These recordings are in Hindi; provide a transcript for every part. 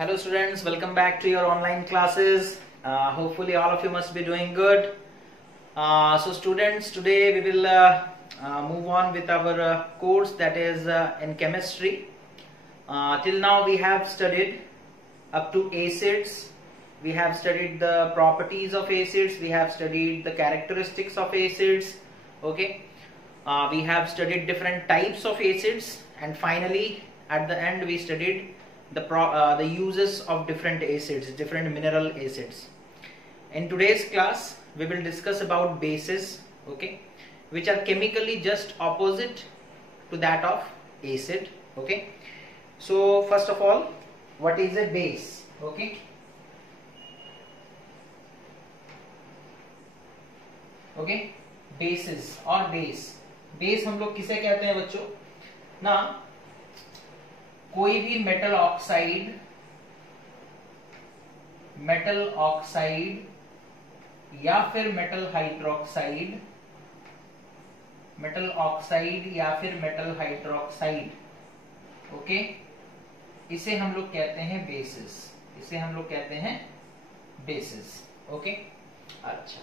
Hello students, welcome back to your online classes. Hopefully all of you must be doing good. So students, today we will move on with our course that is in chemistry. Till now we have studied up to acids. We have studied the properties of acids. We have studied the characteristics of acids. Okay. We have studied different types of acids, and finally at the end we studied the uses of different acids, different mineral acids. In today's class we will discuss about bases, okay, which are chemically just opposite to that of acid. Okay, so first of all, what is a base? Okay, bases और बेस हम लोग किसे कहते हैं बच्चों ना? कोई भी मेटल ऑक्साइड या फिर मेटल हाइड्रोक्साइड, ओके, इसे हम लोग कहते हैं बेसिस। ओके, अच्छा,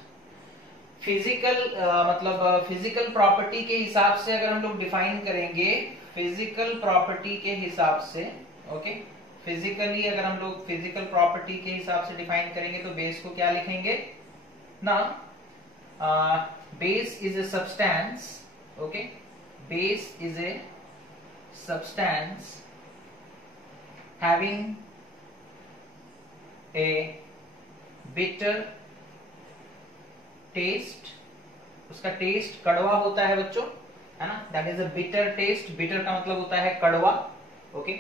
फिजिकल प्रॉपर्टी के हिसाब से अगर हम लोग डिफाइन करेंगे, फिजिकल प्रॉपर्टी के हिसाब से, ओके, अगर हम लोग फिजिकल प्रॉपर्टी के हिसाब से डिफाइन करेंगे तो बेस को क्या लिखेंगे ना? Base is a substance, okay, base is a substance having a bitter taste. उसका टेस्ट कड़वा होता है बच्चों, है ना? That is a bitter taste. Bitter का मतलब होता है कड़वा, okay,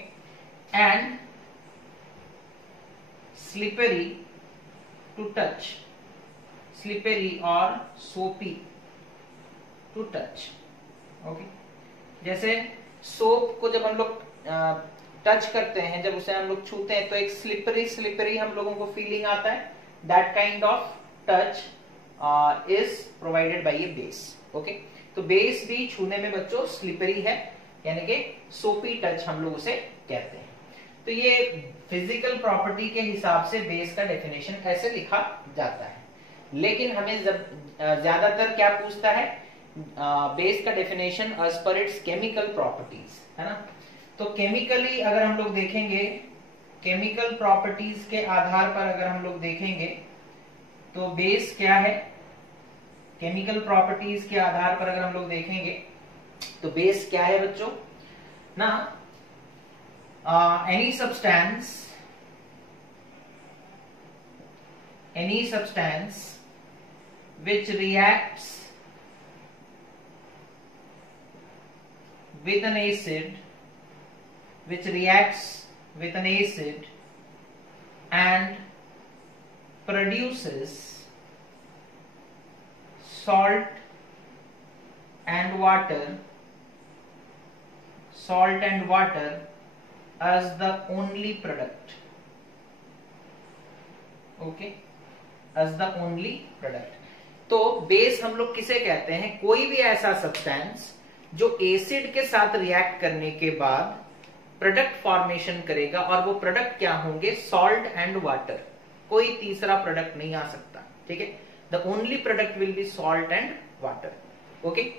and slippery to touch, slippery और सोपी टू टच। ओके, जैसे सोप को जब हम लोग टच करते हैं, जब उसे हम लोग छूते हैं तो एक स्लिपरी हम लोगों को फीलिंग आता है। That kind of touch is provided by A base. Okay, तो बेस भी छूने में बच्चों स्लिपरी है, यानी कि सोपी टच हम लोग उसे कहते हैं। तो ये फिजिकल प्रॉपर्टी के हिसाब से बेस का डेफिनेशन ऐसे लिखा जाता है। लेकिन हमें ज्यादातर क्या पूछता है? बेस का definition as per its chemical properties, है ना? तो केमिकली अगर हम लोग देखेंगे, केमिकल प्रॉपर्टीज के आधार पर अगर हम लोग देखेंगे तो बेस क्या है? केमिकल प्रॉपर्टीज के आधार पर अगर हम लोग देखेंगे तो बेस क्या है बच्चों ना? Any substance which reacts with an acid and produces salt and water as the only product, okay, as the only product। तो बेस हम लोग किसे कहते हैं? कोई भी ऐसा सब्सटेंस जो एसिड के साथ रिएक्ट करने के बाद प्रोडक्ट फॉर्मेशन करेगा, और वो प्रोडक्ट क्या होंगे? Salt and water. कोई तीसरा प्रोडक्ट नहीं आ सकता, ठीक है? The only product will be salt and water. Okay,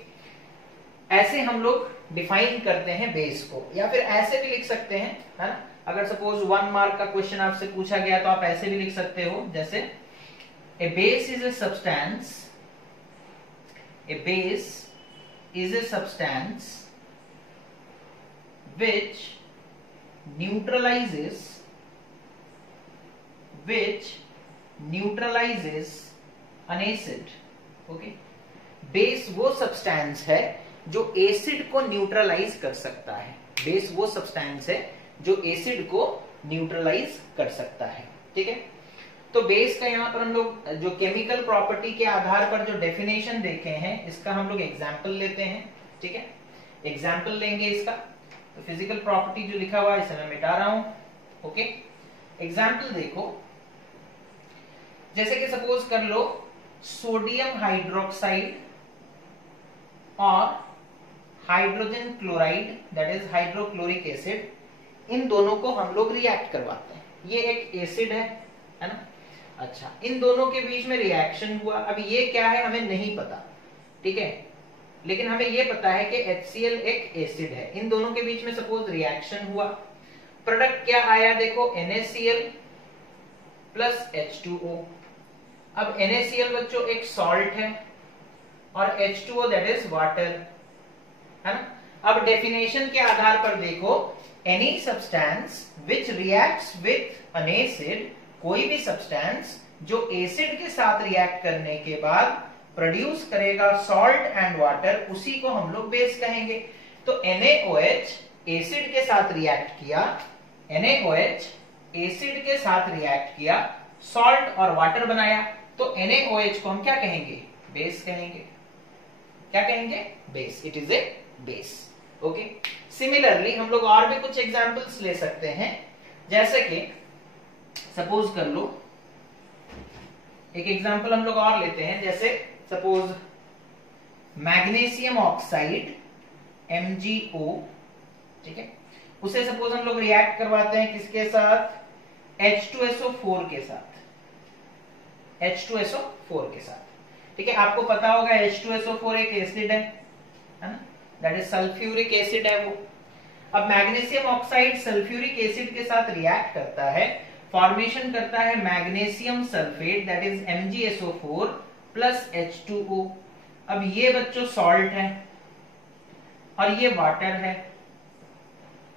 ऐसे हम लोग डिफाइन करते हैं बेस को, या फिर ऐसे भी लिख सकते हैं, है ना? अगर सपोज 1 मार्क का क्वेश्चन आपसे पूछा गया तो आप ऐसे भी लिख सकते हो, जैसे a base is a substance which neutralizes an acid। Okay, base वो सब्सटेंस है जो एसिड को न्यूट्रलाइज कर सकता है। बेस वो सब्सटेंस है जो एसिड को न्यूट्रलाइज कर सकता है, ठीक है? तो बेस का यहां पर हम लोग जो केमिकल प्रॉपर्टी के आधार पर जो डेफिनेशन देखे हैं, इसका हम लोग एग्जाम्पल लेते हैं, ठीक है? एग्जाम्पल लेंगे इसका। तो फिजिकल प्रॉपर्टी जो लिखा हुआ है इसे मैं मिटा रहा हूं। ओके, एग्जाम्पल देखो, जैसे कि सपोज कर लो सोडियम हाइड्रोक्साइड और hydrogen chloride, that is hydrochloric acid, इन दोनों को हम लोग रिएक्ट करवाते हैं। ये एक एसिड है ना। अच्छा, इन दोनों के बीच में रिएक्शन हुआ, अब ये क्या है हमें नहीं पता, ठीक है, लेकिन हमें ये पता है कि HCl एक एसिड है। इन दोनों के बीच में सपोज रिएक्शन हुआ, प्रोडक्ट क्या आया देखो, NaCl प्लस H2O। अब NaCl बच्चों एक सॉल्ट है और H2O दैट इज वाटर, है ना। अब डेफिनेशन के आधार पर देखो, any substance which reacts with an acid, कोई भी सब्सटेंस जो एसिड के साथ रिएक्ट करने के बाद प्रोड्यूस करेगा सॉल्ट एंड वाटर, उसी को हम लोग बेस कहेंगे। तो NaOH एसिड के साथ रिएक्ट किया, NaOH एसिड के साथ रिएक्ट किया, सॉल्ट और वाटर बनाया, तो NaOH को हम क्या कहेंगे, बेस कहेंगे। क्या कहेंगे, base, it is a base. Okay, similarly हम लोग और भी कुछ एग्जांपल्स ले सकते हैं, जैसे कि सपोज कर लो, एक एग्जांपल हम लोग और लेते हैं, जैसे सपोज मैग्नीशियम ऑक्साइड MgO, ठीक है, उसे सपोज हम लोग रिएक्ट करवाते हैं किसके साथ, H2SO4 के साथ, H2SO4 के साथ, ठीक है। आपको पता होगा H2SO4 एक एसिड है ना, दैट इज सल्फ्यूरिक एसिड है वो। अब मैग्नीशियम ऑक्साइड सल्फ्यूरिक एसिड के साथ रिएक्ट करता है, फॉर्मेशन करता है magnesium sulphate that is MgSO4 plus H2O। अब ये बच्चों सॉल्ट है और ये वाटर है,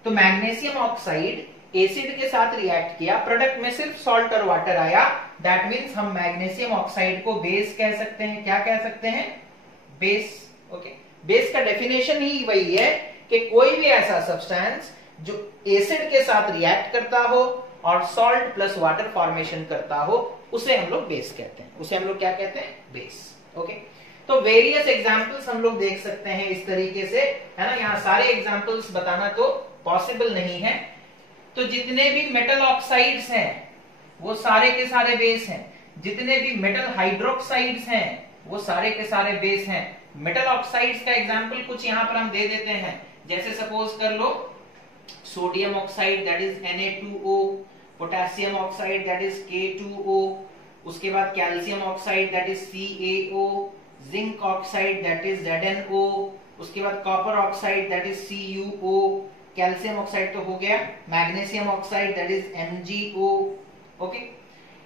तो मैग्नीशियम ऑक्साइड एसिड के साथ रिएक्ट किया, प्रोडक्ट में सिर्फ सॉल्ट और वाटर आया, दैट मीन्स हम मैग्नीशियम ऑक्साइड को बेस कह सकते हैं। क्या कह सकते हैं, बेस। ओके, बेस का डेफिनेशन ही वही है कि कोई भी ऐसा सब्सटेंस जो एसिड के साथ रिएक्ट करता हो और सॉल्ट प्लस वाटर फॉर्मेशन करता हो, उसे हम लोग बेस कहते हैं, उसे हम लोग क्या कहते हैं, बेस। ओके, तो वेरियस एग्जांपल्स हम लोग देख सकते हैं इस तरीके से, है ना। यहाँ सारे एग्जांपल्स बताना तो पॉसिबल नहीं है। तो जितने भी मेटल ऑक्साइड्स हैं वो सारे के सारे बेस हैं, जितने भी मेटल हाइड्रोक्साइड्स हैं वो सारे के सारे बेस हैं। मेटल ऑक्साइड्स का एग्जांपल कुछ यहां पर हम दे देते हैं, जैसे सपोज कर लो sodium oxide that is Na2O, potassium oxide that is K2O, उसके बाद calcium oxide that is CaO, zinc oxide that is ZnO, उसके बाद copper oxide that is CuO, calcium oxide तो हो गया, magnesium oxide that is MgO। Okay,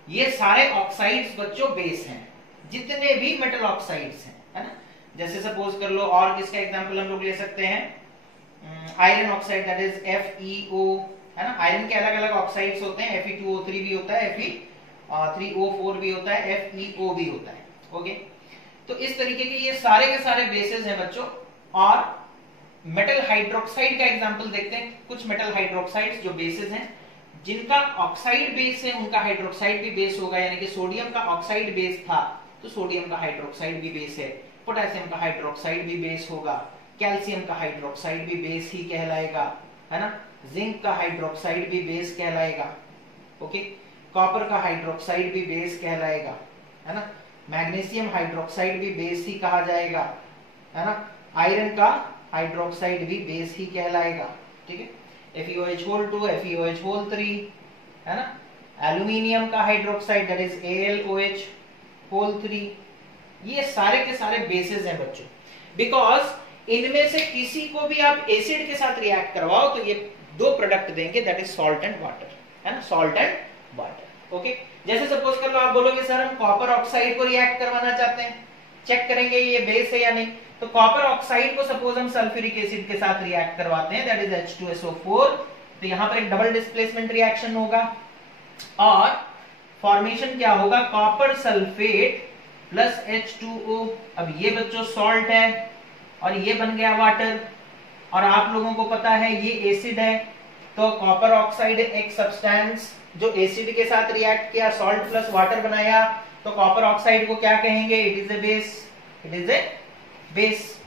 ये सारे ऑक्साइड्स बच्चों बेस हैं, जितने भी मेटल ऑक्साइड्स हैं, है ना। जैसे सपोज कर लो, और किसका एग्जांपल हम लोग ले सकते हैं, iron oxide that is FeO, है ना। आयरन के अलग अलग ऑक्साइड्स होते हैं, Fe2O3 भी होता है, Fe3O4 भी होता है, FeO भी होता है। ओके, तो इस तरीके के ये सारे के सारे बेसेस हैं बच्चों। और मेटल हाइड्रोक्साइड का एग्जांपल देखते हैं, कुछ मेटल हाइड्रोक्साइड्स जो बेसेस हैं, जिनका ऑक्साइड बेस है उनका हाइड्रोक्साइड भी बेस होगा, यानी कि सोडियम का ऑक्साइड बेस था तो सोडियम का हाइड्रोक्साइड भी बेस है, पोटेशियम का हाइड्रोक्साइड भी बेस होगा, कैल्शियम का हाइड्रोक्साइड भी बेस ही कहलाएगा, है ना। जिंक का हाइड्रोक्साइड भी बेस कहलाएगा। ओके, कॉपर का हाइड्रोक्साइड भी बेस कहलाएगा, है ना। मैग्नीशियम हाइड्रोक्साइड भी बेस ही कहा जाएगा, है ना। आयरन का हाइड्रोक्साइड भी बेस ही कहलाएगा, ठीक है। FeOH2, FeOH3, है ना। एल्यूमिनियम का हाइड्रोक्साइड दैट इज AlOH3, ये सारे के सारे बेसेस हैं बच्चों। बिकॉज इनमें से किसी को भी आप एसिड के साथ रिएक्ट करवाओ तो ये दो प्रोडक्ट देंगे, that is salt and water, है ना, सॉल्ट एंड वाटर। ओके, जैसे सपोज कर लो आप बोलोगे सर हम कॉपर ऑक्साइड को रिएक्ट करवाना चाहते हैं, चेक करेंगे ये बेस है या नहीं, तो कॉपर ऑक्साइड को सपोज हम सल्फ्यूरिक एसिड के साथ रिएक्ट करवाते हैं, दैट इज H2SO4, तो यहां पर एक डबल डिस्प्लेसमेंट रिएक्शन होगा और फॉर्मेशन क्या होगा, कॉपर सल्फेट प्लस H2O। अब ये बच्चों सॉल्ट है और ये बन गया वाटर, और आप लोगों को पता है ये एसिड है, तो कॉपर ऑक्साइड एक सब्सटेंस जो एसिड के साथ रिएक्ट किया, सॉल्ट प्लस वाटर बनाया, तो कॉपर ऑक्साइड को क्या कहेंगे, it is a base, it is a base.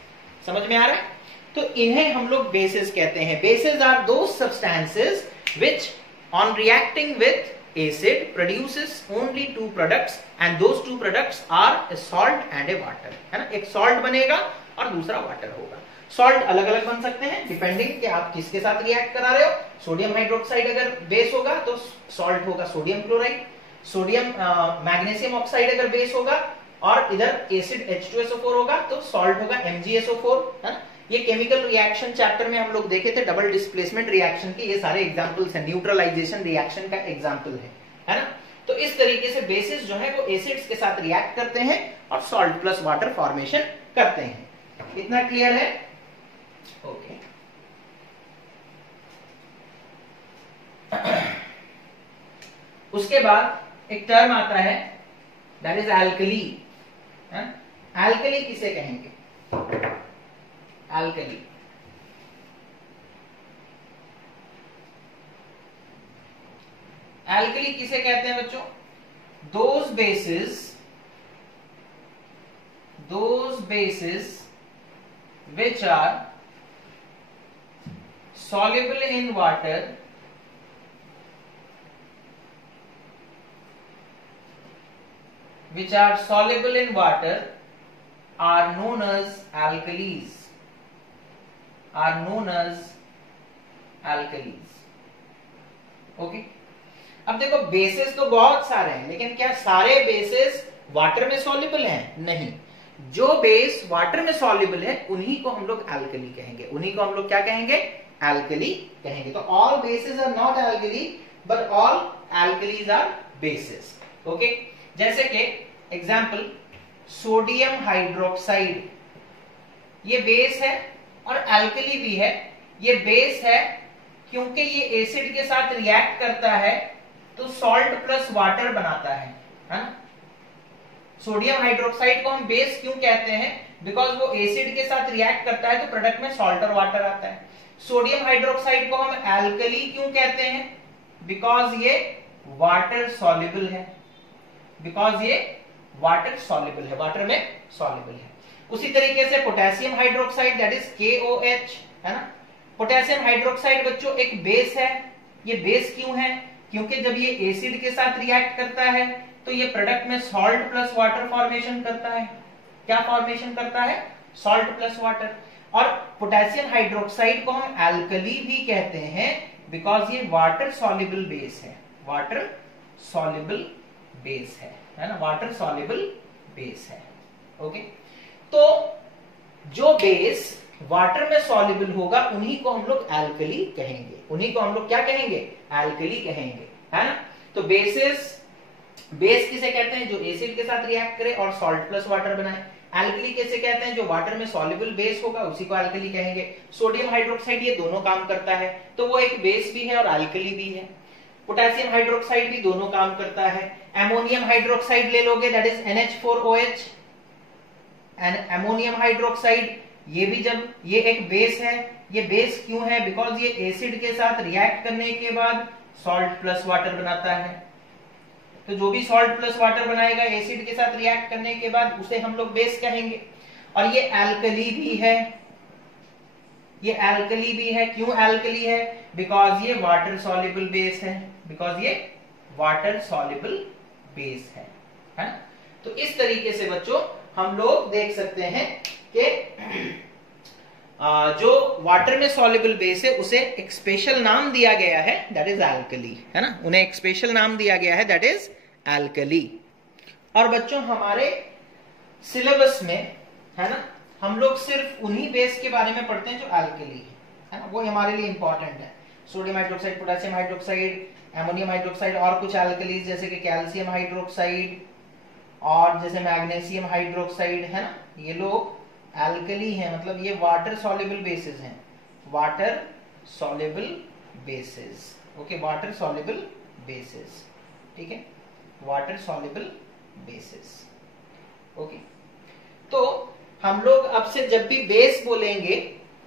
समझ में आ रहा है? तो इन्हें हम लोग बेसेस कहते हैं। Bases are those substances which on reacting with acid produces only two products and those two products are a salt and a water, है ना। एक सॉल्ट बनेगा और दूसरा वाटर होगा। सॉल्ट अलग अलग बन सकते हैं डिपेंडिंग कि आप किसके साथ रिएक्ट करा रहे हो। सोडियम हाइड्रोक्साइड अगर बेस होगा तो सॉल्ट होगा sodium chloride, sodium magnesium oxide अगर बेस होगा और इधर एसिड H2SO4 होगा तो सॉल्ट होगा MgSO4, है ना। ये केमिकल रिएक्शन चैप्टर में हम लोग देखे थे डबल डिस्प्लेसमेंट रिएक्शन के, ये सारे एग्जांपल्स हैं, न्यूट्रलाइजेशन रिएक्शन का एग्जांपल है ना। तो इस तरीके से बेसिस जो है वो एसिड्स के साथ रिएक्ट करते हैं और सॉल्ट प्लस वाटर फॉर्मेशन करते हैं। इतना क्लियर है? ओके। उसके बाद एक टर्म आता है दैट इज एल्कली। एल्कली किसे कहेंगे? एल्कली एल्कली किसे कहते हैं बच्चों? those bases which are soluble in water are known as alkalis, okay. अब देखो बेसिस तो बहुत सारे हैं, लेकिन क्या सारे बेसिस वाटर में सॉल्युबल हैं? नहीं। जो बेस वाटर में सॉल्युबल है उन्हीं को हम लोग एल्कली कहेंगे, उन्हीं को हम लोग क्या कहेंगे? एल्कली कहेंगे। तो all bases are not alkali but all alkalis are bases, okay. जैसे कि एग्जांपल सोडियम हाइड्रोक्साइड, ये बेस है और एल्कली भी है। ये बेस है क्योंकि ये एसिड के साथ रिएक्ट करता है तो सॉल्ट प्लस वाटर बनाता है ना। सोडियम हाइड्रोक्साइड को हम बेस क्यों कहते हैं? बिकॉज वो एसिड के साथ रिएक्ट करता है तो प्रोडक्ट में सॉल्ट और वाटर आता है। सोडियम हाइड्रोक्साइड को हम एल्कली क्यों कहते हैं? बिकॉज ये वाटर सॉल्युबल है, वाटर में सॉल्युबल है। उसी तरीके से potassium hydroxide that is KOH, है ना। पोटेशियम हाइड्रोक्साइड बच्चों एक बेस है। ये बेस क्यों है? क्योंकि जब ये एसिड के साथ रिएक्ट करता है तो ये प्रोडक्ट में सॉल्ट प्लस वाटर फॉर्मेशन करता है। क्या फॉर्मेशन करता है? Salt plus water. और पोटेशियम हाइड्रोक्साइड को हम एल्कली भी कहते हैं बिकॉज ये वाटर सॉल्युबल बेस है, वाटर सॉल्युबल बेस है ना, वाटर सॉल्युबल बेस है, ओके। तो जो बेस वाटर में सॉल्युबल होगा उन्हीं को हम लोग एल्कली कहेंगे, उन्हीं को हम लोग क्या कहेंगे? एल्कली कहेंगे, है ना। तो बेस किसे कहते हैं? जो एसिड के साथ रिएक्ट करे और सॉल्ट प्लस वाटर बनाए। एल्कली किसे कहते हैं? जो वाटर में सॉल्युबल बेस होगा उसी को एल्कली कहेंगे। सोडियम हाइड्रोक्साइड ये दोनों काम करता है तो वो एक बेस भी है और एल्कली भी है। पोटेशियम हाइड्रोक्साइड भी दोनों काम करता है। एमोनियम हाइड्रोक्साइड ले लोगे that is NH4OH, ammonium hydroxide ये भी जब ये एक बेस है, ये बेस क्यों है? बिकॉज ये एसिड के साथ रिएक्ट करने के बाद सॉल्ट प्लस वाटर बनाता है। तो जो भी सॉल्ट प्लस वाटर बनाएगा एसिड के साथ रिएक्ट करने के बाद उसे हम लोग बेस कहेंगे। और ये एल्कली भी है, ये एल्कली भी है। क्यों एल्कली है? बिकॉज ये वाटर सॉल्युबल बेस है, बिकॉज ये वाटर सॉल्युबल बेस है। तो इस तरीके से बच्चों हम लोग देख सकते हैं कि जो वाटर में सॉल्युबल बेस है उसे एक स्पेशल नाम दिया गया है दैट इज एल्कली, है ना। उन्हें एक स्पेशल नाम दिया गया है दैट इज एल्कली। और बच्चों हमारे सिलेबस में, है ना, हम लोग सिर्फ उन्हीं बेस के बारे में पढ़ते हैं जो एल्कली है ना, वो हमारे लिए इंपॉर्टेंट है। Sodium hydroxide, potassium hydroxide, ammonium hydroxide और कुछ एल्कलीज जैसे कि कैल्शियम हाइड्रोक्साइड और जैसे मैग्नीशियम हाइड्रोक्साइड, है ना, ये लोग एल्कली हैं, मतलब ये वाटर सॉल्युबल बेसिस हैं, water soluble basis, okay, water soluble basis, ठीक है, वाटर सॉल्युबल बेसिस, ओके। तो हम लोग अब से जब भी बेस बोलेंगे,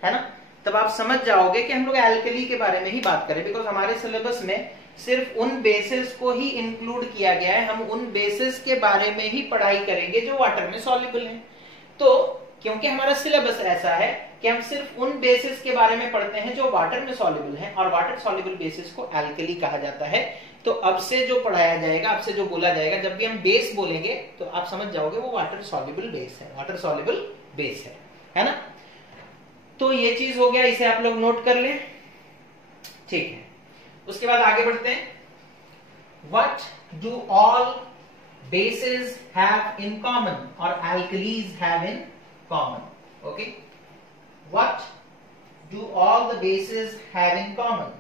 है ना, तब आप समझ जाओगे कि हम लोग एल्कली के बारे में ही बात करें, बिकॉज हमारे सिलेबस में सिर्फ उन बेसिस को ही इंक्लूड किया गया है, हम उन बेसिस के बारे में ही पढ़ाई करेंगे जो वाटर में सॉल्युबल हैं। तो क्योंकि हमारा सिलेबस ऐसा है कि हम सिर्फ उन बेसिस के बारे में पढ़ते हैं जो वाटर में सॉल्युबल हैं, और वाटर सॉल्युबल बेसिस को एल्कली कहा जाता है। तो अब से जो पढ़ाया जाएगा, अब से जो बोला जाएगा, जब भी हम बेस बोलेंगे तो आप समझ जाओगे वो वाटर सॉल्युबल बेस है, वाटर सॉल्युबल बेस है ना। तो ये चीज हो गया, इसे आप लोग नोट कर लें, ठीक है। उसके बाद आगे बढ़ते हैं। What do all bases have in common or alkalis have in common? Okay. What do all the bases have in common?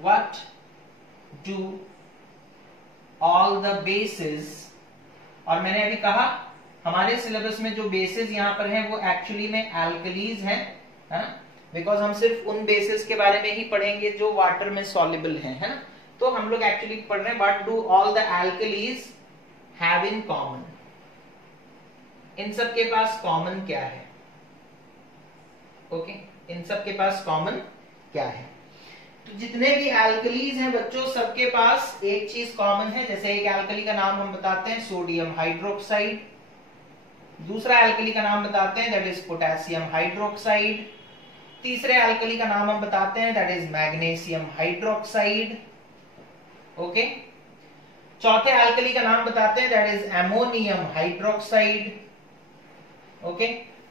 What do all the bases, और मैंने अभी कहा हमारे सिलेबस में जो बेसिस यहां पर हैं वो एक्चुअली में एल्कलीज हैं, है ना, बिकॉज हम सिर्फ उन बेसिस के बारे में ही पढ़ेंगे जो वाटर में सॉल्युबल हैं, है ना। तो हम लोग एक्चुअली पढ़ रहे हैं what do all the alkalis have in common. इन सब के पास कॉमन क्या है? ओके, इन सब के पास कॉमन क्या है? तो जितने भी एल्कलीज हैं बच्चों, सबके पास एक चीज कॉमन है। जैसे एक एल्कली का नाम हम बताते हैं सोडियम हाइड्रोक्साइड, दूसरा एल्कली का नाम बताते हैं दैट इज पोटेशियम हाइड्रोक्साइड, तीसरे एल्कली का नाम हम बताते हैं that is magnesium hydroxide, okay. चौथे एल्कली का नाम बताते हैं that is ammonium hydroxide, okay.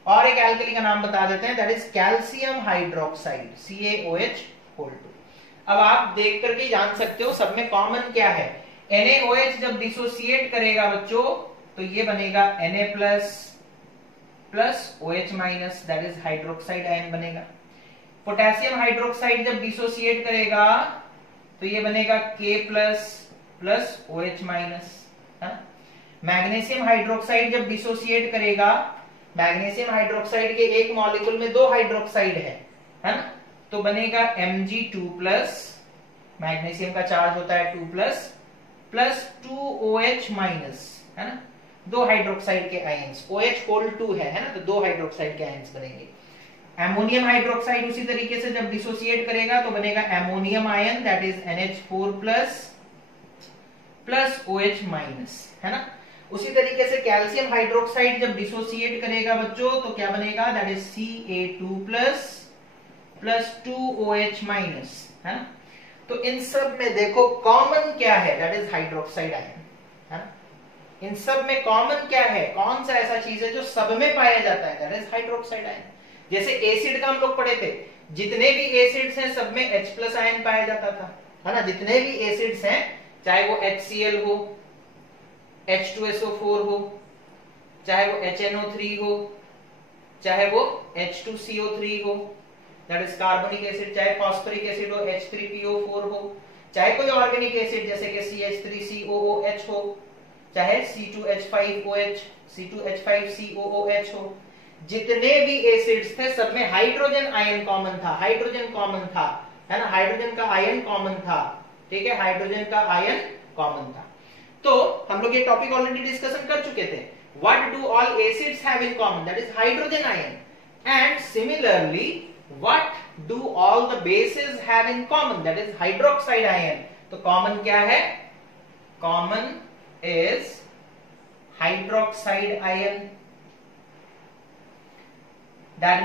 और एक एल्कली का नाम बता देते हैं that is calcium hydroxide, CaOH2। अब आप देख करके जान सकते हो सब में कॉमन क्या है। NaOH जब डिसोसिएट करेगा बच्चों तो ये बनेगा Na plus OH minus, that is hydroxide ion बनेगा। पोटेशियम हाइड्रोक्साइड जब डिसोसिएट करेगा तो ये बनेगा K प्लस OH माइनस, है ना। मैग्नीशियम हाइड्रोक्साइड जब डिसोसिएट करेगा, मैग्नीशियम हाइड्रोक्साइड के एक मॉलिक्यूल में 2 हाइड्रोक्साइड है ना, तो बनेगा Mg2+, मैग्नीशियम का चार्ज होता है 2+, प्लस 2OH माइनस, है ना, 2 हाइड्रोक्साइड के आयंस, OH2 है ना, तो 2 हाइड्रोक्साइड के आयंस बनेंगे। एमोनियम हाइड्रोक्साइड उसी तरीके से जब डिसोसिएट करेगा तो बनेगा ammonium ion that is NH4+ plus OH minus, है ना। उसी तरीके से कैल्शियम हाइड्रोक्साइड जब डिसोसिएट करेगा बच्चों तो क्या बनेगा that is Ca2+ plus 2OH minus, है ना। तो इन सब में देखो कॉमन क्या है दैट इज हाइड्रोक्साइड आयन, है ना। इन सब में कॉमन क्या है, कौन सा ऐसा चीज है जो सब में पाया जाता है दैट इज हाइड्रोक्साइड आयन। जैसे एसिड का हम लोग पढ़े थे, जितने भी एसिड्स हैं सब में H+ आयन पाया जाता था, है ना। जितने भी एसिड्स हैं चाहे वो HCl हो, H2SO4 हो, चाहे वो HNO3 हो, चाहे वो H2CO3 हो, दैट इज कार्बोनिक एसिड, चाहे फास्फोरिक एसिड हो H3PO4 हो, चाहे कोई ऑर्गेनिक एसिड जैसे कि CH3COOH हो, चाहे C2H5OH, C2H5COOH हो, जितने भी एसिड्स थे सब में हाइड्रोजन आयन कॉमन था, हाइड्रोजन कॉमन था, है ना, हाइड्रोजन का आयन कॉमन था, ठीक है, हाइड्रोजन का आयन कॉमन था। तो हम लोग ये टॉपिक ऑलरेडी डिस्कशन कर चुके थे। What do all acids have in common, that is hydrogen ion. And similarly what do all the bases have in common, that is hydroxide ion. तो कॉमन क्या है, common is hydroxide ion. That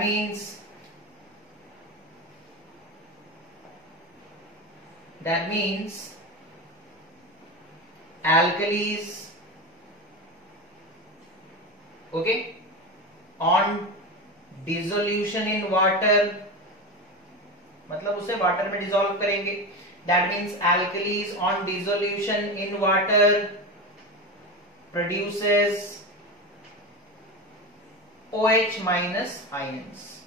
means alkalis, okay, on dissolution in water, मतलब उसे वाटर में डिसॉल्व करेंगे, that means alkalis on dissolution in water produces OH minus ions,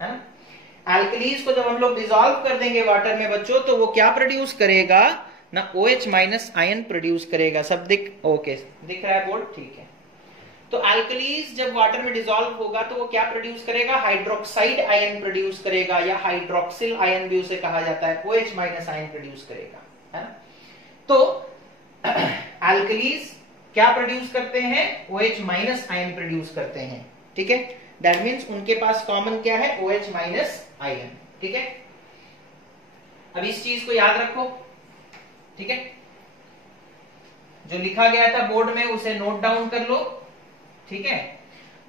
है ना। एल्कलीज को जब हम लोग डिसॉल्व कर देंगे वाटर में बच्चों तो वो क्या प्रोड्यूस करेगा ना, OH माइनस आयन प्रोड्यूस करेगा। सब ओके दिख रहा है बोर्ड, ठीक है। तो एल्कलीज जब वाटर में डिसॉल्व होगा तो वो क्या प्रोड्यूस करेगा, हाइड्रोक्साइड आयन प्रोड्यूस करेगा, या हाइड्रोक्सिल आयन भी उसे कहा जाता है, OH माइनस आयन प्रोड्यूस करेगा, है ना। तो एल्कलीज क्या प्रोड्यूस करते हैं, OH माइनस आयन प्रोड्यूस करते हैं, ठीक है। दैट मीन्स उनके पास कॉमन क्या है, OH माइनस आयन, ठीक है। अब इस चीज को याद रखो, ठीक है। जो लिखा गया था बोर्ड में उसे नोट डाउन कर लो, ठीक है।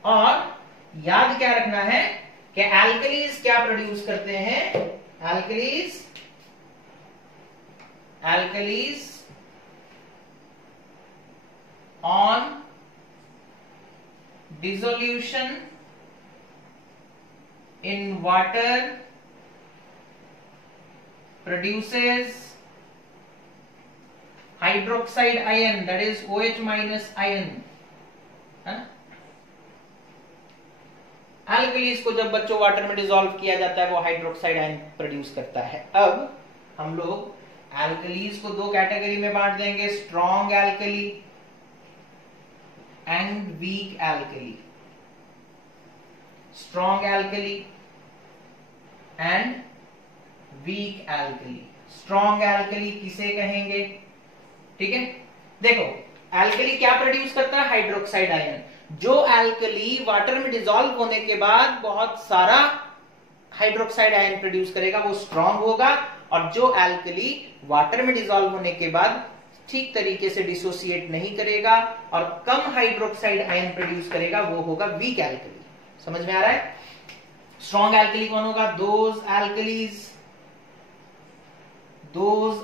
और याद क्या रखना है कि एल्कलीज क्या प्रोड्यूस करते हैं, alkalis on dissolution in water produces hydroxide ion, that is OH minus ion. Alkalis को जब बच्चों वाटर में डिसॉल्व किया जाता है वो हाइड्रोक्साइड आयन प्रोड्यूस करता है। अब हम लोग एल्कलीज को दो कैटेगरी में बांट देंगे, strong alkali and weak alkali. Strong alkali and weak alkali. Strong alkali किसे कहेंगे? ठीक है, देखो एल्कली क्या प्रोड्यूस करता है? Hydroxide ion. जो एल्कली वाटर में डिसॉल्व होने के बाद बहुत सारा हाइड्रोक्साइड आयन प्रोड्यूस करेगा वो स्ट्रॉन्ग होगा, और जो एल्कली वाटर में डिसॉल्व होने के बाद ठीक तरीके से डिसोसिएट नहीं करेगा और कम हाइड्रोक्साइड आयन प्रोड्यूस करेगा वो होगा वीक एल्कली। समझ में आ रहा है? स्ट्रॉन्ग एल्कली कौन होगा? Those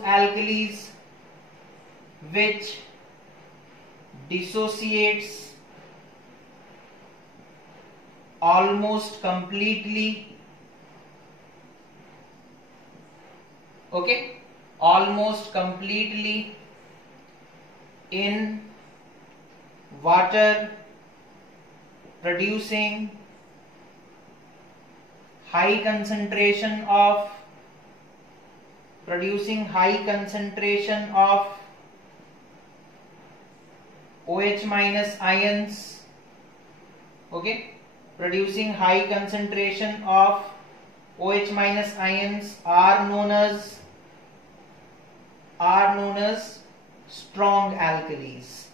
alkalis which dissociates almost completely, okay, almost completely in water, producing high concentration of OH minus ions, okay, producing high concentration of OH minus ions are known as strong alkalis,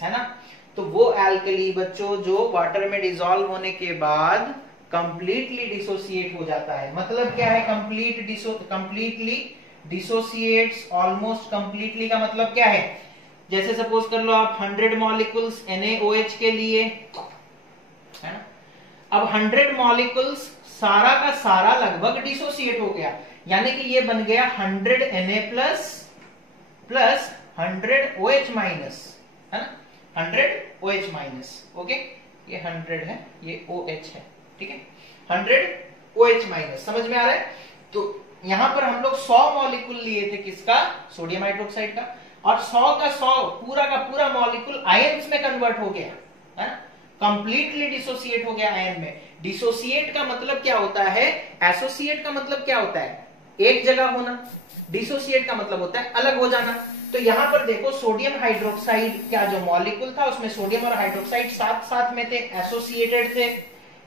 है ना? तो वो एल्कली बच्चों जो वाटर में डिसॉल्व होने के बाद कंप्लीटली डिसोसिएट हो जाता है। मतलब क्या है कंप्लीटली डिसोसिएट्स? ऑलमोस्ट कंप्लीटली का मतलब क्या है? जैसे सपोज कर लो आप 100 मॉलिक्यूल्स NaOH के लिए, है ना? अब 100 मॉलिक्यूल्स सारा का सारा लगभग डिसोसिएट हो गया, यानी कि ये बन गया 100 Na प्लस 100 OH माइनस, है ना? 100 OH माइनस, ओके, ये 100 है, ये OH है, ठीक है, 100 OH माइनस। समझ में आ रहा है? तो यहां पर हम लोग 100 मॉलिक्यूल लिए थे, किसका? सोडियम हाइड्रोक्साइड का, और 100 का 100 पूरा का पूरा मॉलिक्यूल आयंस में कन्वर्ट हो गया, है ना? कंप्लीटली डिसोसिएट हो गया आयन में। डिसोसिएट का मतलब क्या होता है? एसोसिएट का मतलब क्या होता है? एक जगह होना। डिसोसिएट का मतलब होता है अलग हो जाना। तो यहां पर देखो सोडियम हाइड्रोक्साइड का जो मॉलिक्यूल था उसमें सोडियम और हाइड्रोक्साइड साथ साथ में थे, एसोसिएटेड थे,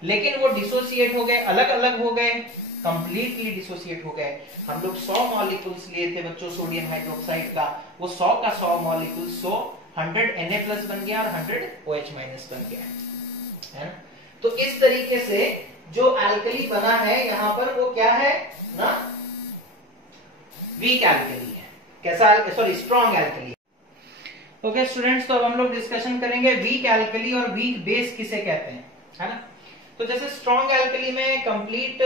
लेकिन वो डिसोसिएट हो गए, अलग अलग हो गए, कंप्लीटली डिसोसिएट हो गए। हम लोग 100 मॉलिक्यूल्स लिए थे बच्चों सोडियम हाइड्रोक्साइड का, वो 100 का 100 मॉलिक्यूल 100 Na प्लस बन गया और 100 OH माइनस बन गया, है ना? तो इस तरीके से जो एल्कली बना है यहां पर वो क्या है ना? वीक एल्कली है। कैसा? Sorry, strong alkali. Okay students, तो अब हम लोग डिस्कशन करेंगे वीक एल्कली और वीक बेस किसे कहते हैं, है ना? तो जैसे स्ट्रॉन्ग एल्कली में कंप्लीट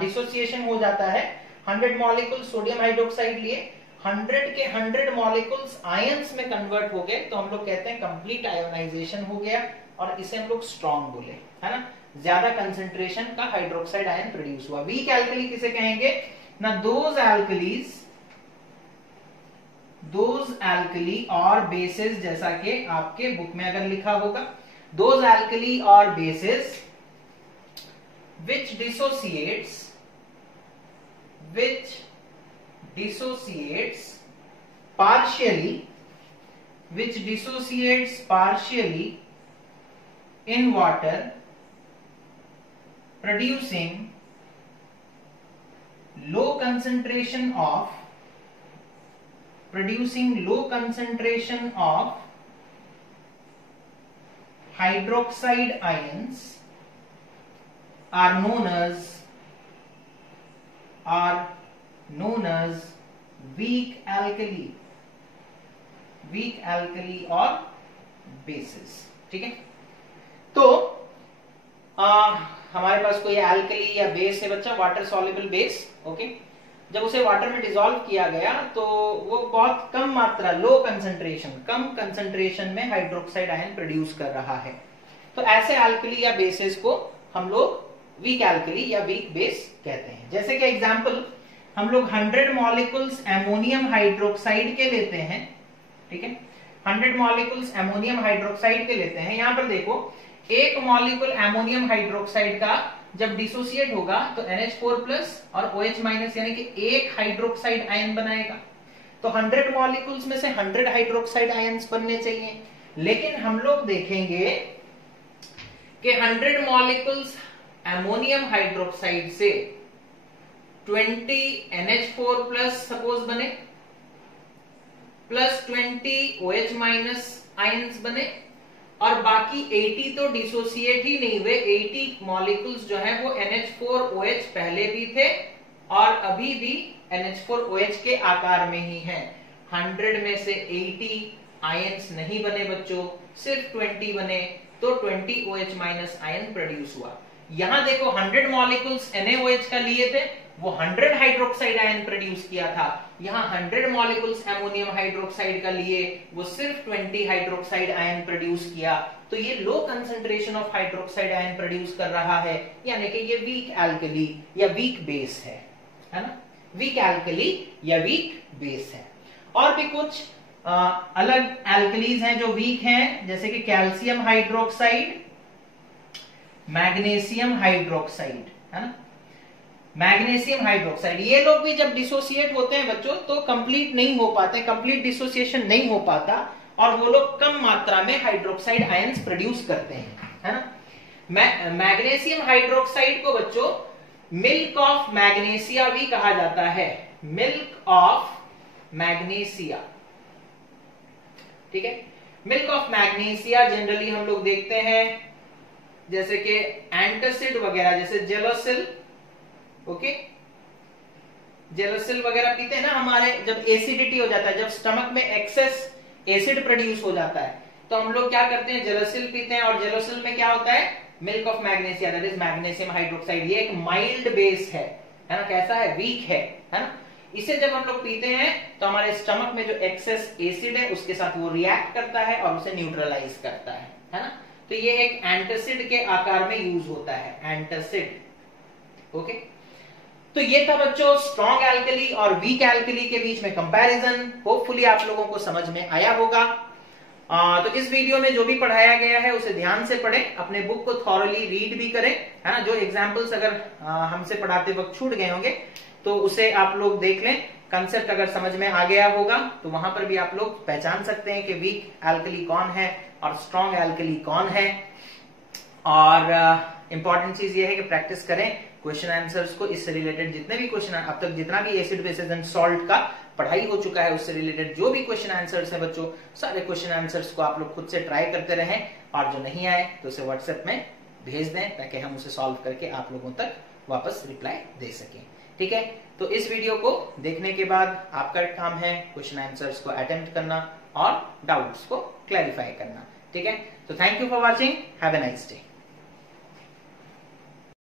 डिसोसिएशन हो जाता है। 100 मॉलिक्यूल सोडियम हाइड्रोक्साइड लिए, 100 के 100 मॉलिक्यूल्स आयंस में कन्वर्ट हो गए, तो हम लोग कहते हैं कंप्लीट आयोनाइजेशन हो गया, और इसे हम लोग स्ट्रॉन्ग बोले, है ना? ज्यादा कंसेंट्रेशन का हाइड्रोक्साइड आयन प्रोड्यूस हुआ। वीक एल्कली किसे कहेंगे ना? दोज एल्कली और बेसिस, जैसा कि आपके बुक में अगर लिखा होगा, दोज एल्कली और basis which dissociates partially in water, producing low concentration of hydroxide ions are known as weak alkali और bases। ठीक है, तो हमारे पास कोई एल्कली या बेस है बच्चा, वाटर सॉल्युबल बेस। ओके, जब उसे वाटर में डिसॉल्व किया गया तो वो बहुत कम मात्रा, लो कंसंट्रेशन, कम कंसंट्रेशन में हाइड्रोक्साइड आयन प्रोड्यूस कर रहा है। तो ऐसे एल्कली या बेसिस को हम लोग वीक एल्कली या वीक बेस कहते हैं। जैसे कि एग्जांपल हम लोग 100 मॉलिक्यूल्स एमोनियम हाइड्रोक्साइड के लेते हैं, ठीक है, 100 मॉलिक्यूल्स एमोनियम हाइड्रोक्साइड के लेते हैं। यहां पर देखो, एक मॉलिक्यूल एमोनियम हाइड्रोक्साइड का जब डिसोसिएट होगा तो NH4+ और OH- यानी कि एक हाइड्रोक्साइड आयन बनाएगा। तो 100 मॉलिक्यूल्स में से 100 हाइड्रोक्साइड आयन्स बनने चाहिए, लेकिन हम लोग देखेंगे कि 100 मॉलिक्यूल्स एमोनियम हाइड्रोक्साइड से 20 NH4+ सपोज बने, प्लस 20 OH- आयन्स बने, और बाकी 80 तो डिसोसिएट ही नहीं हुए। 80 मॉलिक्यूल्स जो है वो NH4OH पहले भी थे और अभी भी NH4OH के आकार में ही हैं। 100 में से 80 आयन्स नहीं बने बच्चों, सिर्फ 20 बने, तो 20 OH- आयन प्रोड्यूस हुआ। यहां देखो 100 मॉलिक्यूल्स NaOH का लिए थे, वो 100 हाइड्रोक्साइड आयन प्रोड्यूस किया था। यहां 100 मॉलिक्यूल्स एमोनियम हाइड्रोक्साइड का लिए, वो सिर्फ 20 हाइड्रोक्साइड आयन प्रोड्यूस किया। तो ये low concentration of hydroxide ion produce कर रहा है, यानी कि ये वीक एल्कली या वीक बेस है ना, वीक एल्कली या वीक बेस है। और भी कुछ अलग एल्कलीज हैं जो वीक हैं, जैसे कि कैल्शियम हाइड्रोक्साइड, मैग्नीशियम हाइड्रोक्साइड, है ना, मैग्नीशियम हाइड्रोक्साइड। ये लोग भी जब डिसोसिएट होते हैं बच्चों तो कंप्लीट नहीं हो पाते, कंप्लीट डिसोसिएशन नहीं हो पाता, और वो लोग कम मात्रा में हाइड्रोक्साइड आयंस प्रोड्यूस करते हैं, है ना। मैग्नीशियम हाइड्रोक्साइड को बच्चों मिल्क ऑफ मैग्नीशिया भी कहा जाता है, मिल्क ऑफ मैग्नीशिया, ठीक है। मिल्क ऑफ मैग्नीशिया जनरली हम लोग देखते हैं जैसे कि एंटासिड वगैरह, जैसे जेलोसिल, ओके, जेलोसिल वगैरह पीते हैं ना हमारे, जब एसिडिटी हो जाता है, जब स्टमक में एक्सेस एसिड प्रोड्यूस हो जाता है, तो हम लोग क्या करते हैं, जेलोसिल पीते हैं। और जेलोसिल में क्या होता है, milk of magnesia, that is magnesium hydroxide. ये एक माइल्ड बेस है ना, कैसा है, वीक है ना। इसे जब हम लोग पीते हैं तो हमारे स्टमक में जो एक्सेस एसिड है उसके साथ वो रिएक्ट करता है और उसे न्यूट्रलाइज करता है ना। तो ये एक एंटासिड के आकार में यूज होता है, एंटासिड, ओके। तो ये था बच्चों स्ट्रॉन्ग एल्कली और वीक एल्कली के बीच में कंपैरिजन। होपफुली आप लोगों को समझ में आया होगा। तो इस वीडियो में जो भी पढ़ाया गया है उसे ध्यान से पढ़ें, अपने बुक को थॉरली रीड भी करें, है ना। जो एग्जाम्पल्स अगर हमसे पढ़ाते वक्त छूट गए होंगे तो उसे आप लोग देख लें। कंसेप्ट अगर समझ में आ गया होगा तो वहां पर भी आप लोग पहचान सकते हैं कि वीक एल्कली कौन है और स्ट्रॉन्ग एल्कली कौन है। और इंपॉर्टेंट चीज ये है कि प्रैक्टिस करें क्वेश्चन आंसर्स को। इससे रिलेटेड जितने भी क्वेश्चन अब तक जितना भी एसिड बेसिस एंड सॉल्ट का पढ़ाई हो चुका है उससे रिलेटेड जो भी क्वेश्चन आंसर्स है बच्चों, सारे क्वेश्चन आंसर्स को आप लोग खुद से ट्राई करते रहें, और जो नहीं आए तो उसे व्हाट्सएप में भेज दें ताकि हम उसे सॉल्व करके आप लोगों तक वापस रिप्लाई दे सकें, ठीक है। तो इस वीडियो को देखने के बाद आपका काम है क्वेश्चन आंसर्स को अटेम्प्ट करना और डाउट्स को क्लैरिफाई करना, ठीक है। तो thank you for watching, have a nice day.